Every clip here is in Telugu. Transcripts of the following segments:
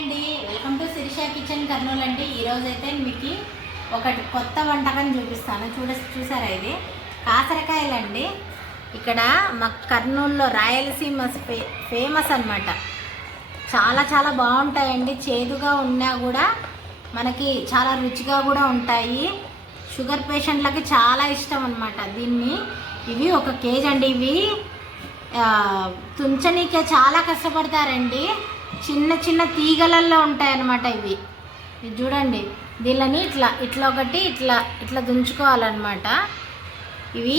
అండి, welcome to Shirisha kitchen Kurnool అండి. ఈరోజు అయితే మీకు ఒకటి కొత్త వంటకం చూపిస్తాను. చూసారా, ఇది కాకరకాయలు అండి. ఇక్కడ మా కర్నూలులో రాయలసీమ ఫేమస్ అన్నమాట. చాలా చాలా బాగుంటాయండి. చేదుగా ఉన్నా కూడా మనకి చాలా రుచిగా కూడా ఉంటాయి. షుగర్ పేషెంట్లకి చాలా ఇష్టం అన్నమాట దీన్ని. ఇవి 1 కేజీ అండి. ఇవి తుంచనీకే చాలా కష్టపడతారండి. చిన్న చిన్న తీగలల్లో ఉంటాయన్నమాట ఇవి. ఇది చూడండి, దీళ్ళని ఇట్లా ఒకటి ఇట్లా దుంచుకోవాలన్నమాట. ఇవి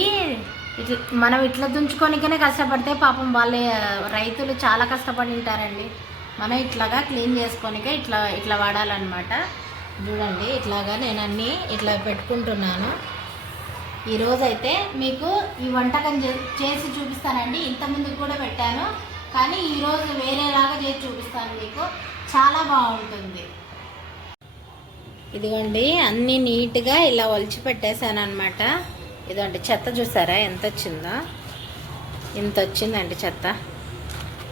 మనం ఇట్లా దుంచుకోనికనే కష్టపడితే పాపం వాళ్ళ రైతులు చాలా కష్టపడి ఉంటారండి. మనం ఇట్లాగా క్లీన్ చేసుకోనికే ఇట్లా వాడాలన్నమాట. చూడండి, ఇట్లాగా నేను అన్నీ ఇట్లా పెట్టుకుంటున్నాను. ఈరోజైతే మీకు ఈ వంటకం చేసి చూపిస్తానండి. ఇంతకుముందుకు కూడా పెట్టాను, కానీ ఈరోజు వేరేలాగా చేసి చూపిస్తాను మీకు. చాలా బాగుంటుంది. ఇదిగోండి, అన్నీ నీట్గా ఇలా ఒలిచి పెట్టేశాను అనమాట. ఇదండి చెత్త, చూసారా ఎంత వచ్చిందో? ఇంత వచ్చిందండి చెత్త.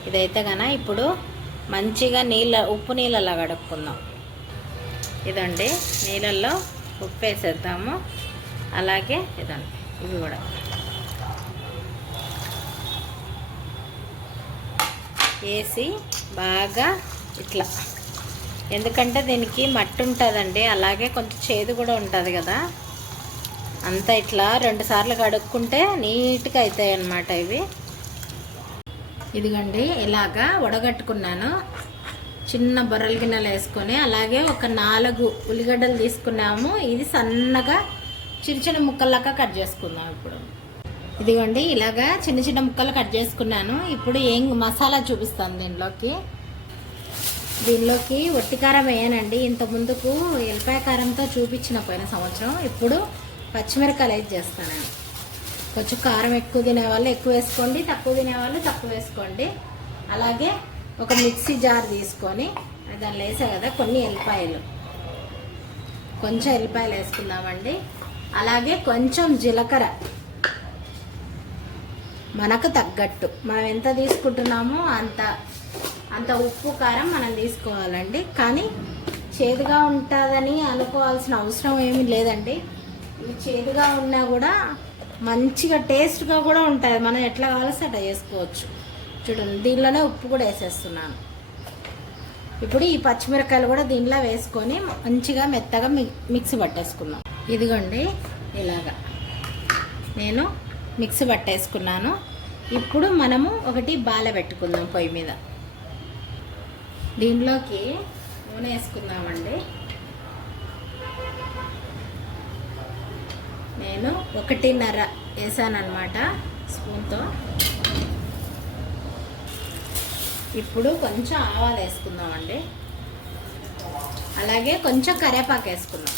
ఇదైతే కన్నా ఇప్పుడు మంచిగా ఉప్పు నీళ్ళలో కడుక్కుందాం. ఇదండి, నీళ్ళల్లో ఉప్పు వేసేద్దాము. అలాగే ఇదండి, ఇవి కూడా వేసి బాగా ఇట్లా, ఎందుకంటే దీనికి మట్టి ఉంటుందండి, అలాగే కొంచెం చేదు కూడా ఉంటుంది కదా. అంతా ఇట్లా 2 సార్లు కడుక్కుంటే నీట్గా అవుతాయి అన్నమాట ఇవి. ఇదిగండి, ఇలాగా వడగట్టుకున్నాను. చిన్న బొర్రల గిన్నెలు వేసుకొని, అలాగే ఒక 4 ఉల్లిగడ్డలు తీసుకున్నాము. ఇది సన్నగా చిన్న ముక్కల్లాగా కట్ చేసుకుందాం ఇప్పుడు. ఇదిగోండి, ఇలాగా చిన్న ముక్కలు కట్ చేసుకున్నాను. ఇప్పుడు ఏం మసాలా చూపిస్తాను దీనిలోకి వట్టి కారం వేయనండి. ఇంత ముందుకు ఎల్లిపాయ కారంతో చూపించిన పోయిన సంవత్సరం. ఇప్పుడు పచ్చిమిరకాయలు అయితే చేస్తానండి. కొంచెం కారం ఎక్కువ తినేవాళ్ళు ఎక్కువ వేసుకోండి, తక్కువ తినేవాళ్ళు తక్కువ వేసుకోండి. అలాగే ఒక మిక్సీ జార్ తీసుకొని దానిలో వేసా కదా కొన్ని కొంచెం ఎల్లిపాయలు వేసుకుందామండి. అలాగే కొంచెం జీలకర్ర, మనకు తగ్గట్టు మనం ఎంత తీసుకుంటున్నామో అంత ఉప్పు కారం మనం తీసుకోవాలండి. కానీ చేదుగా ఉంటుందని అనుకోవాల్సిన అవసరం ఏమీ లేదండి. ఇవి చేదుగా ఉన్నా కూడా మంచిగా టేస్ట్గా కూడా ఉంటుంది. మనం ఎట్లా కావాల్సి అట్లా చేసుకోవచ్చు. చూడండి, దీనిలోనే ఉప్పు కూడా వేసేస్తున్నాను. ఇప్పుడు ఈ పచ్చిమిరకాయలు కూడా దీనిలో వేసుకొని మంచిగా మెత్తగా మిక్సీ పట్టేసుకుందాం. ఇదిగోండి, ఇలాగా నేను మిక్సీ పట్టేసుకున్నాను. ఇప్పుడు మనము ఒకటి బాల పెట్టుకుందాం పొయ్యి మీద. దీనిలోకి నూనె వేసుకుందామండి. నేను 1.5 వేసానమాట స్పూన్తో. ఇప్పుడు కొంచెం ఆవాలు వేసుకుందామండి. అలాగే కొంచెం కరివేపాకు వేసుకుందాం.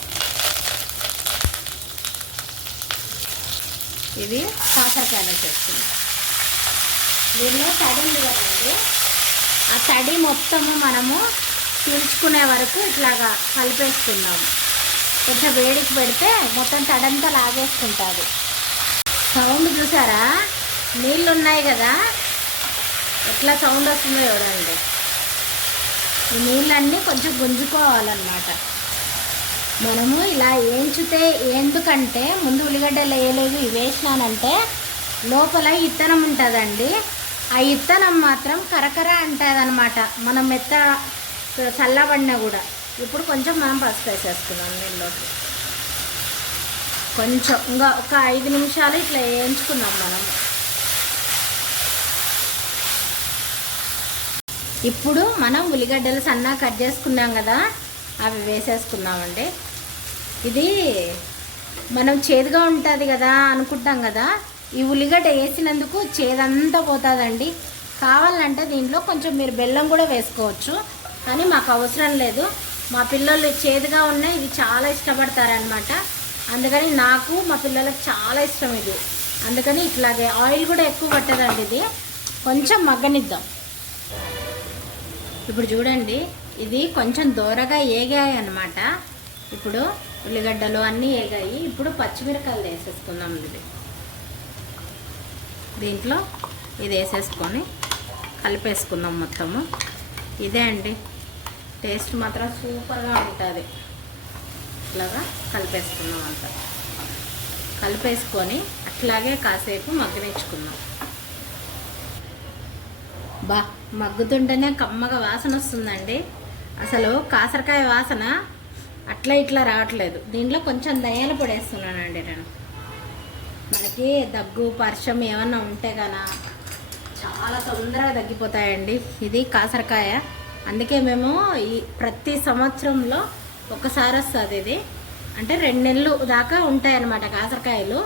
ఇది కాకరకాయలు చేసుకుందాం. దీనిలో తడి ఉంది కదండి, ఆ తడి మొత్తము మనము పీల్చుకునే వరకు ఇట్లాగా కలిపేసుకుందాము. కొంచెం వేడికి పెడితే మొత్తం తడంతా లాగేసుకుంటుంది. సౌండ్ చూసారా? నీళ్ళు ఉన్నాయి కదా, ఎట్లా సౌండ్ వస్తుందో చూడండి. ఈ నీళ్ళన్నీ కొంచెం గుంజుకోవాలన్నమాట. మనము ఇలా వేయించితే, ఎందుకంటే ముందు ఉల్లిగడ్డలు వేయలేదు, ఇవి వేసినానంటే లోపల ఇత్తనం ఉంటుందండి. ఆ ఇత్తనం మాత్రం కరకర అంటుందన్నమాట, మనం మెత్త చల్లబడినా కూడా. ఇప్పుడు కొంచెం మనం పసుపు వేసేసుకున్నాం నీళ్ళలోకి. కొంచెం ఇంకా ఒక 5 నిమిషాలు ఇట్లా వేయించుకున్నాం మనం. ఇప్పుడు మనం ఉల్లిగడ్డలు సన్నగా కట్ చేసుకున్నాం కదా, అవి వేసేసుకుందామండి. ఇది మనం చేదుగా ఉంటుంది కదా అనుకుంటాం కదా, ఈ ఉల్లిగడ్డ వేసినందుకు చేదంతా పోతుందండి. కావాలంటే దీంట్లో కొంచెం మీరు బెల్లం కూడా వేసుకోవచ్చు, కానీ మాకు అవసరం లేదు. మా పిల్లలు చేదుగా ఉన్నాయి, ఇవి చాలా ఇష్టపడతారనమాట. అందుకని నాకు మా పిల్లలకు చాలా ఇష్టం ఇది. అందుకని ఇట్లాగే ఆయిల్ కూడా ఎక్కువ పట్టదండి. ఇది కొంచెం మగ్గనిద్దాం. ఇప్పుడు చూడండి, ఇది కొంచెం దూరగా ఏగాయి అన్నమాట. ఇప్పుడు ఉల్లిగడ్డలు అన్నీ ఏగాయి. ఇప్పుడు పచ్చిమిరకాయలు వేసేసుకుందాం. దీంట్లో ఇది వేసేసుకొని కలిపేసుకుందాం మొత్తము. ఇదే అండి టేస్ట్ మాత్రం సూపర్గా ఉంటుంది. ఇట్లాగా కలిపేసుకున్నాం అంతా. కలిపేసుకొని అట్లాగే కాసేపు మగ్గనిచ్చుకున్నాం. మగ్గుతుంటేనే కమ్మగా వాసన వస్తుందండి. అసలు కాసరకాయ వాసన అట్లా ఇట్లా రావట్లేదు. దీంట్లో కొంచెం ధనియాల పొడి వేస్తున్నానండి నేను. మనకి దగ్గు పర్షం ఏమన్నా ఉంటే కన్నా చాలా తొందరగా తగ్గిపోతాయండి. ఇది కాసరకాయ, అందుకే మేము ఈ ప్రతి సంవత్సరంలో ఒకసారి వస్తుంది ఇది. అంటే 2 నెలలు దాకా ఉంటాయన్నమాట కాసరకాయలు.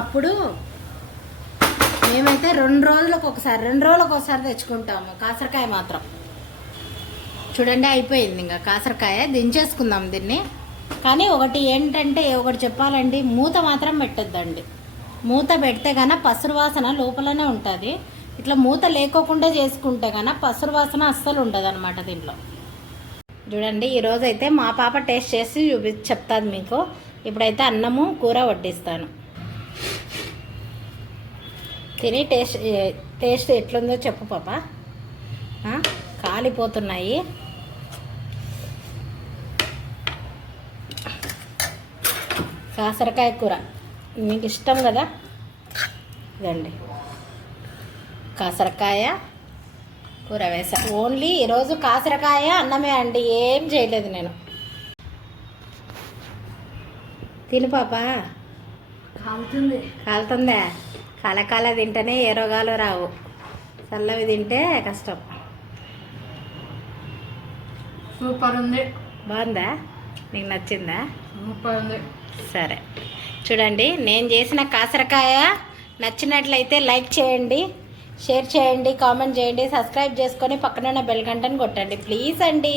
అప్పుడు మేమైతే 2 రోజులకు ఒకసారి తెచ్చుకుంటాము కాసరకాయ మాత్రం. చూడండి అయిపోయింది ఇంకా కాసరకాయ. దించేసుకుందాం దీన్ని. కానీ ఒకటి ఏంటంటే, ఒకటి చెప్పాలండి, మూత మాత్రం పెట్టొద్దండి. మూత పెడితే కన్నా పసురు వాసన లోపలనే ఉంటుంది. ఇట్లా మూత లేకోకుండా చేసుకుంటే కన్నా పసురు వాసన అస్సలు ఉండదు అనమాట దీంట్లో. చూడండి ఈరోజు అయితే మా పాప టేస్ట్ చేసి చెప్తాది మీకు. ఇప్పుడైతే అన్నము కూర వడ్డిస్తాను. తిని టేస్ట్ ఎట్లుందో చెప్పు పాప. కాలిపోతున్నాయి. కాసరకాయ కూర మీకు ఇష్టం కదా. ఇదండి కాసరకాయ కూర వేసా. ఓన్లీ ఈరోజు కాసరకాయ అన్నమే అండి, ఏం చేయలేదు నేను. తిను పాప. కాలుతుందా? కాల తింటేనే ఏ రోగాలు రావు, చల్లవి తింటే కష్టం. సూపర్ ఉంది. బాగుందా? నీకు నచ్చిందా? సూపర్ ఉంది. సరే చూడండి, నేను చేసిన కాసరకాయ నచ్చినట్లయితే లైక్ చేయండి, షేర్ చేయండి, కామెంట్ చేయండి, సబ్స్క్రైబ్ చేసుకొని పక్కన ఉన్న బెల్ గంటను కొట్టండి ప్లీజ్ అండి.